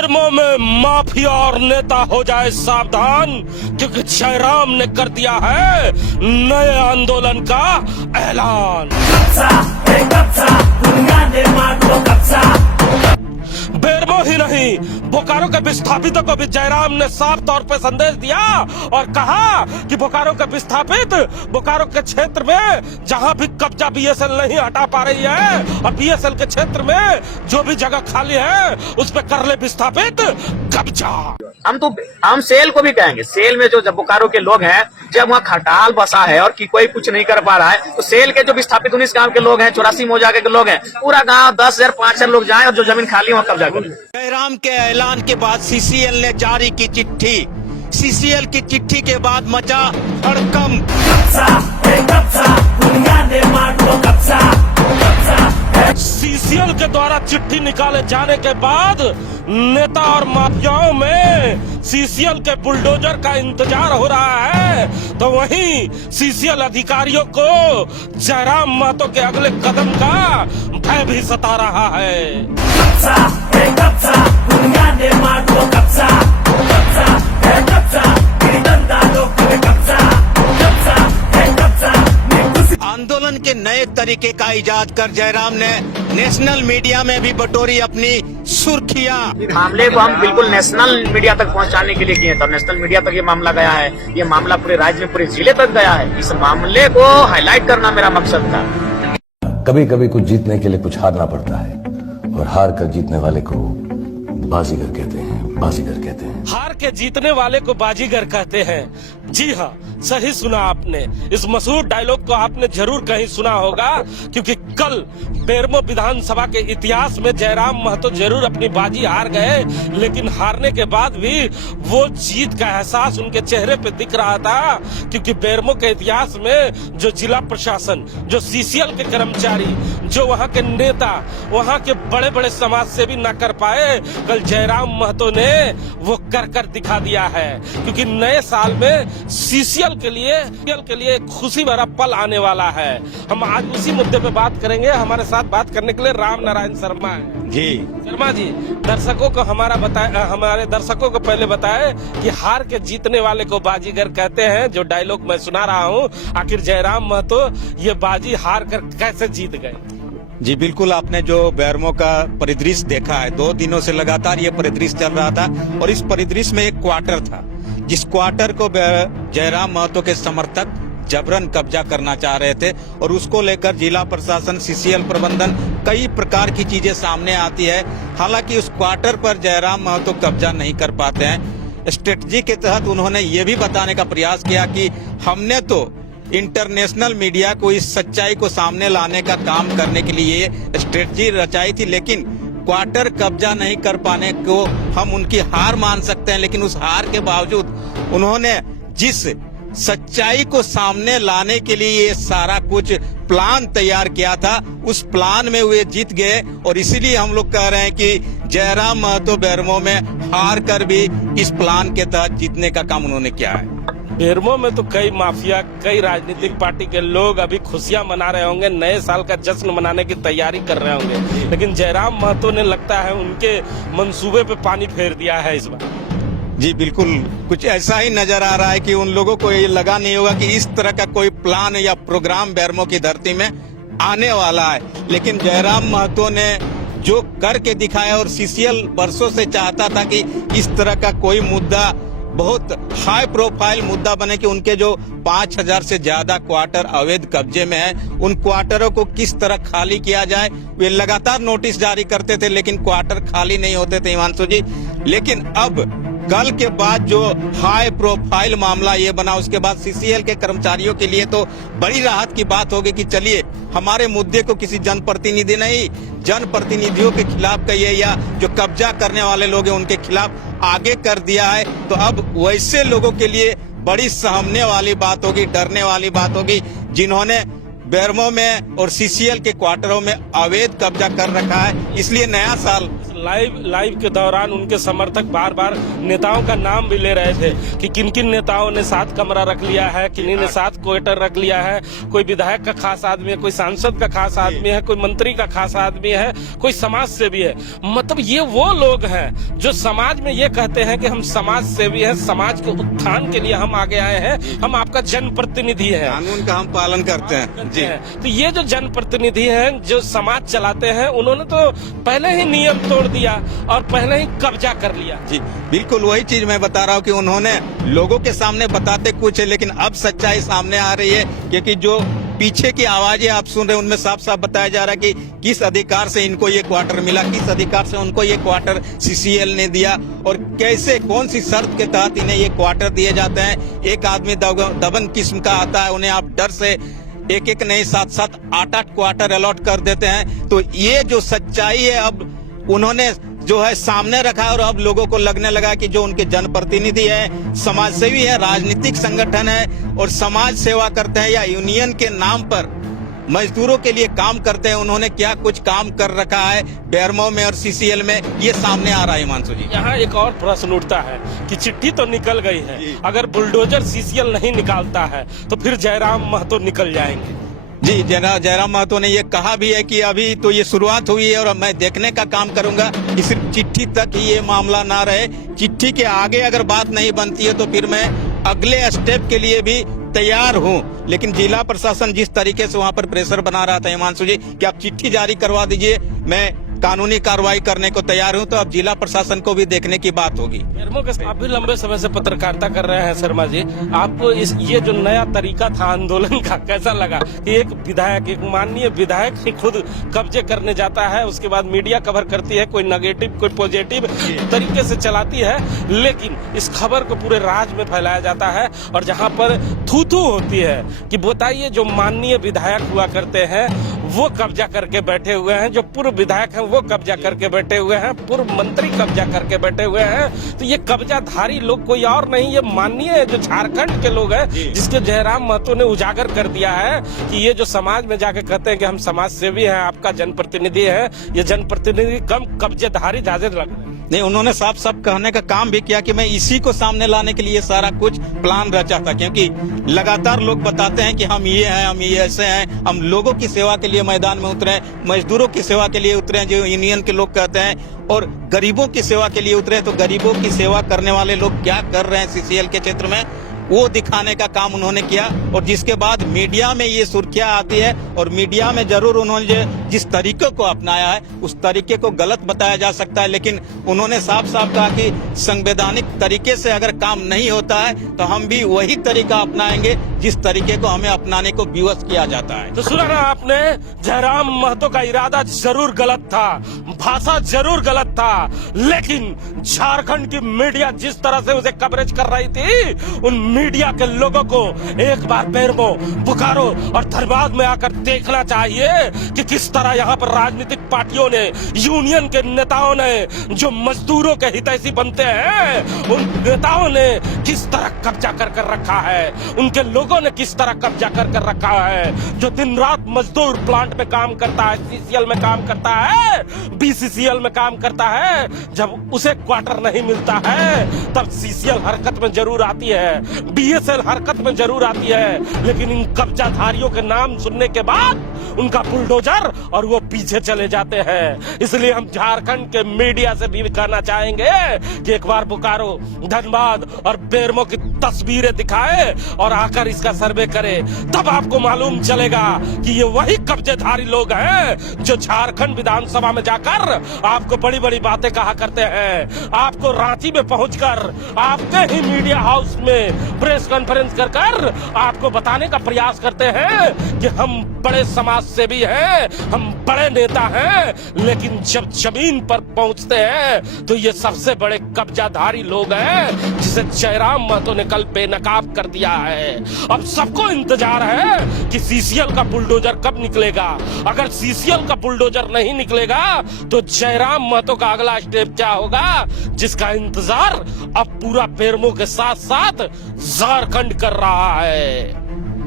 बेरमो में माफिया और नेता हो जाए सावधान, क्योंकि जयराम ने कर दिया है नए आंदोलन का ऐलान। बेरमो ही नहीं, बोकारो के विस्थापितों को भी जयराम ने साफ तौर पे संदेश दिया और कहा कि बोकारो के विस्थापित बोकारो के क्षेत्र में जहां भी कब्जा बीएसएल नहीं हटा पा रही है और बीएसएल के क्षेत्र में जो भी जगह खाली है उस पे कर ले विस्थापित कब्जा। हम सेल को भी कहेंगे, सेल में जो बोकारो के लोग हैं, जब वहाँ खटाल बसा है और कोई कुछ नहीं कर पा रहा है, तो सेल के जो विस्थापित 19 गांव के लोग हैं, 84 मौजाके के लोग हैं, पूरा गांव 10,000 5,000 लोग जाएं और जो जमीन खाली वहाँ कब्जा करें। जयराम के ऐलान के बाद सीसीएल ने जारी की चिट्ठी। सीसीएल की चिट्ठी के बाद मचा हड़कंप। सीसीएल के द्वारा चिट्ठी निकाले जाने के बाद नेता और माफियाओं में सीसीएल के बुलडोजर का इंतजार हो रहा है, तो वहीं सीसीएल अधिकारियों को जयराम महतो के अगले कदम का भय भी सता रहा है। आंदोलन के नए तरीके का इजाद कर जयराम ने नेशनल मीडिया में भी बटोरी अपनी सुर्खियां। मामले को हम बिल्कुल नेशनल मीडिया तक पहुंचाने के लिए किए थे, नेशनल मीडिया तक ये मामला गया है, ये मामला पूरे राज्य में पूरे जिले तक गया है। इस मामले को हाईलाइट करना मेरा मकसद था। कभी कभी कुछ जीतने के लिए कुछ हारना पड़ता है, और हार कर जीतने वाले को बाजीगर कहते हैं, बाजीगर कहते हैं। हार के जीतने वाले को बाजीगर कहते हैं। जी हाँ, सही सुना आपने। इस मशहूर डायलॉग को आपने जरूर कहीं सुना होगा, क्योंकि कल बेरमो विधानसभा के इतिहास में जयराम महतो जरूर अपनी बाजी हार गए, लेकिन हारने के बाद भी वो जीत का एहसास उनके चेहरे पे दिख रहा था, क्योंकि बेरमो के इतिहास में जो जिला प्रशासन, जो सीसीएल के कर्मचारी, जो वहाँ के नेता, वहाँ के बड़े बड़े समाज सेवी न कर पाए, कल जयराम महतो ने वो कर दिखा दिया है। क्योंकि नए साल में सीसीएल के लिए एक खुशी भरा पल आने वाला है। हम आज उसी मुद्दे पे बात करेंगे। हमारे साथ बात करने के लिए राम नारायण शर्मा है। जी शर्मा जी, दर्शकों को हमारे दर्शकों को पहले बताए कि हार के जीतने वाले को बाजीगर कहते हैं, जो डायलॉग मैं सुना रहा हूँ। आखिर जयराम महतो ये बाजी हार कर कैसे जीत गए? जी बिल्कुल, आपने जो बेरमो का परिदृश्य देखा है, 2 दिनों से लगातार ये परिदृश्य चल रहा था, और इस परिदृश्य में एक क्वार्टर था, जिस क्वार्टर को जयराम महतो के समर्थक जबरन कब्जा करना चाह रहे थे, और उसको लेकर जिला प्रशासन, सीसीएल प्रबंधन, कई प्रकार की चीजें सामने आती है। हालांकि उस क्वार्टर पर जयराम महतो कब्जा नहीं कर पाते हैं। स्ट्रेटजी के तहत उन्होंने ये भी बताने का प्रयास किया कि हमने तो इंटरनेशनल मीडिया को इस सच्चाई को सामने लाने का काम करने के लिए स्ट्रेटजी रचाई थी, लेकिन क्वार्टर कब्जा नहीं कर पाने को हम उनकी हार मान सकते हैं। लेकिन उस हार के बावजूद उन्होंने जिस सच्चाई को सामने लाने के लिए ये सारा कुछ प्लान तैयार किया था, उस प्लान में वे जीत गए, और इसीलिए हम लोग कह रहे हैं कि जयराम महतो बेरमो में हार कर भी इस प्लान के तहत जीतने का काम उन्होंने किया है। बेरमो में तो कई माफिया, कई राजनीतिक पार्टी के लोग अभी खुशियां मना रहे होंगे, नए साल का जश्न मनाने की तैयारी कर रहे होंगे, लेकिन जयराम महतो ने लगता है उनके मंसूबे पे पानी फेर दिया है इस बार। जी बिल्कुल, कुछ ऐसा ही नजर आ रहा है कि उन लोगों को ये लगा नहीं होगा कि इस तरह का कोई प्लान या प्रोग्राम बेरमो की धरती में आने वाला है। लेकिन जयराम महतो ने जो करके दिखाया, और सीसीएल वर्षों से चाहता था कि इस तरह का कोई मुद्दा बहुत हाई प्रोफाइल मुद्दा बने कि उनके जो 5,000 से ज्यादा क्वार्टर अवैध कब्जे में है, उन क्वार्टरों को किस तरह खाली किया जाए। वे लगातार नोटिस जारी करते थे, लेकिन क्वार्टर खाली नहीं होते थे हिमांशु जी। लेकिन अब कल के बाद जो हाई प्रोफाइल मामला ये बना, उसके बाद सीसीएल के कर्मचारियों के लिए तो बड़ी राहत की बात होगी कि चलिए, हमारे मुद्दे को किसी जनप्रतिनिधि नहीं, जनप्रतिनिधियों के खिलाफ कहिए या जो कब्जा करने वाले लोग हैं उनके खिलाफ आगे कर दिया है। तो अब वैसे लोगों के लिए बड़ी सहमने वाली बात होगी, डरने वाली बात होगी, जिन्होंने बेरमो में और सीसीएल के क्वार्टरों में अवैध कब्जा कर रखा है। इसलिए नया साल लाइव के दौरान उनके समर्थक बार बार नेताओं का नाम भी ले रहे थे कि किन किन नेताओं ने साथ कमरा रख लिया है, किन्हीं ने साथ क्वार्टर रख लिया है, कोई विधायक का खास आदमी है, कोई सांसद का खास आदमी है, कोई मंत्री का खास आदमी है, कोई समाज सेवी है। मतलब ये वो लोग हैं जो समाज में ये कहते हैं कि हम समाज सेवी हैं, समाज के उत्थान के लिए हम आगे आए हैं, हम आपका जनप्रतिनिधि है, कानून का हम पालन करते हैं जी। तो ये जो जनप्रतिनिधि हैं जो समाज चलाते हैं, उन्होंने तो पहले ही नियम तोड़ दिया और पहले ही कब्जा कर लिया जी। बिल्कुल वही चीज मैं बता रहा हूँ कि उन्होंने लोगों के सामने बताते कुछ है, लेकिन अब सच्चाई सामने आ रही है, क्योंकि जो पीछे की आवाजें आप सुन रहे हैं उनमें साफ साफ बताया जा रहा है कि किस अधिकार से इनको ये क्वार्टर मिला, किस अधिकार से उनको ये क्वार्टर सीसीएल ने दिया और कैसे कौन सी शर्त के तहत इन्हें ये क्वार्टर दिए जाते हैं। एक आदमी दबंग किस्म का आता है, उन्हें आप डर से एक एक नहीं 7-7 8-8 क्वार्टर अलॉट कर देते हैं। तो ये जो सच्चाई है अब उन्होंने जो है सामने रखा है और अब लोगों को लगने लगा कि जो उनके जनप्रतिनिधि है, समाज सेवी है, राजनीतिक संगठन है और समाज सेवा करते हैं या यूनियन के नाम पर मजदूरों के लिए काम करते हैं, उन्होंने क्या कुछ काम कर रखा है बेरमो में और सीसीएल में, ये सामने आ रहा है हिमांशु जी। यहाँ एक और प्रश्न उठता है कि चिट्ठी तो निकल गई है, अगर बुलडोजर सीसीएल नहीं निकालता है तो फिर जयराम महतो निकल जाएंगे। जी, जयराम महतो ने ये कहा भी है कि अभी तो ये शुरुआत हुई है और मैं देखने का काम करूंगा कि सिर्फ चिट्ठी तक ही ये मामला ना रहे, चिट्ठी के आगे अगर बात नहीं बनती है तो फिर मैं अगले स्टेप के लिए भी तैयार हूं। लेकिन जिला प्रशासन जिस तरीके से वहां पर प्रेशर बना रहा था हिमांशु जी कि आप चिट्ठी जारी करवा दीजिए, मैं कानूनी कार्रवाई करने को तैयार हूं, तो अब जिला प्रशासन को भी देखने की बात होगी। आप भी लंबे समय से पत्रकारिता कर रहे हैं शर्मा जी, आपको ये जो नया तरीका था आंदोलन का कैसा लगा कि एक विधायक, एक माननीय विधायक ही खुद कब्जे करने जाता है, उसके बाद मीडिया कवर करती है, कोई नेगेटिव कोई पॉजिटिव तरीके से चलाती है, लेकिन इस खबर को पूरे राज्य में फैलाया जाता है और जहां पर थू-थू होती है कि बताइए जो माननीय विधायक हुआ करते हैं वो कब्जा करके बैठे हुए हैं, जो पूर्व विधायक हैं वो कब्जा करके बैठे हुए हैं, पूर्व मंत्री कब्जा करके बैठे हुए हैं। तो ये कब्जाधारी लोग कोई और नहीं, ये माननीय जो झारखंड के लोग हैं, जिसके जयराम महतो ने उजागर कर दिया है कि ये जो समाज में जाके कहते हैं कि हम समाज सेवी हैं, आपका जनप्रतिनिधि है, ये जनप्रतिनिधि कम कब्जेधारी ज्यादा लग रहे हैं। नहीं, उन्होंने साफ साफ कहने का काम भी किया कि मैं इसी को सामने लाने के लिए सारा कुछ प्लान रचा था, क्योंकि लगातार लोग बताते हैं कि हम ये हैं, हम ये ऐसे हैं, हम लोगों की सेवा के लिए मैदान में उतरे, मजदूरों की सेवा के लिए उतरे, जो यूनियन के लोग कहते हैं, और गरीबों की सेवा के लिए उतरे। तो गरीबों की सेवा करने वाले लोग क्या कर रहे हैं सीसीएल के क्षेत्र में, वो दिखाने का काम उन्होंने किया। और जिसके बाद मीडिया में ये सुर्खियां आती है और मीडिया में जरूर उन्होंने जिस तरीके को अपनाया है उस तरीके को गलत बताया जा सकता है, लेकिन उन्होंने साफ साफ कहा कि संवैधानिक तरीके से अगर काम नहीं होता है तो हम भी वही तरीका अपनाएंगे जिस तरीके को हमें अपनाने को विवश किया जाता है। तो सुना ना आपने, जयराम महतो का इरादा जरूर गलत था, भाषा जरूर गलत था, लेकिन झारखंड की मीडिया जिस तरह से उसे कवरेज कर रही थी, उन मीडिया के लोगों को एक बार बेरमो, बोकारो और धनबाद में आकर देखना चाहिए कि किस तरह यहाँ पर राजनीतिक पार्टियों ने, यूनियन के नेताओं ने, जो मजदूरों के हितैषी बनते हैं, उन नेताओं ने किस तरह कब्जा कर रखा है, उनके लोगों ने किस तरह कब्जा कर रखा है। जो दिन रात मजदूर प्लांट में काम करता है, सीसीएल में काम करता है, बीसीसीएल में काम करता है, जब उसे क्वार्टर नहीं मिलता है तब सीसीएल हरकत में जरूर आती है, बीएसएल हरकत में जरूर आती है, लेकिन इन कब्जाधारियों के नाम सुनने के बाद उनका बुलडोजर और वो पीछे चले जाते हैं। इसलिए हम झारखंड के मीडिया से भी कहना चाहेंगे कि एक बार बोकारो, धनबाद और बेरमो की तस्वीरें दिखाए और आकर इसका सर्वे करे, तब आपको मालूम चलेगा कि ये वही कब्जेधारी लोग हैं जो झारखंड विधानसभा में जाकर आपको बड़ी बड़ी बातें कहा करते हैं, आपको रांची में पहुंचकर आपके ही मीडिया हाउस में प्रेस कॉन्फ्रेंस कर आपको बताने का प्रयास करते हैं कि हम बड़े समाज सेवी हैं, हम बड़े नेता हैं, लेकिन जब जमीन पर पहुंचते हैं तो ये सबसे बड़े कब्जाधारी लोग हैं जिसे जयराम महतो ने कल बेनकाब कर दिया है। अब सबको इंतजार है कि सीसीएल का बुलडोजर कब निकलेगा। अगर सीसीएल का बुलडोजर नहीं निकलेगा तो जयराम महतो का अगला स्टेप क्या होगा, जिसका इंतजार अब पूरा बेरमो के साथ साथ झारखंड कर रहा है।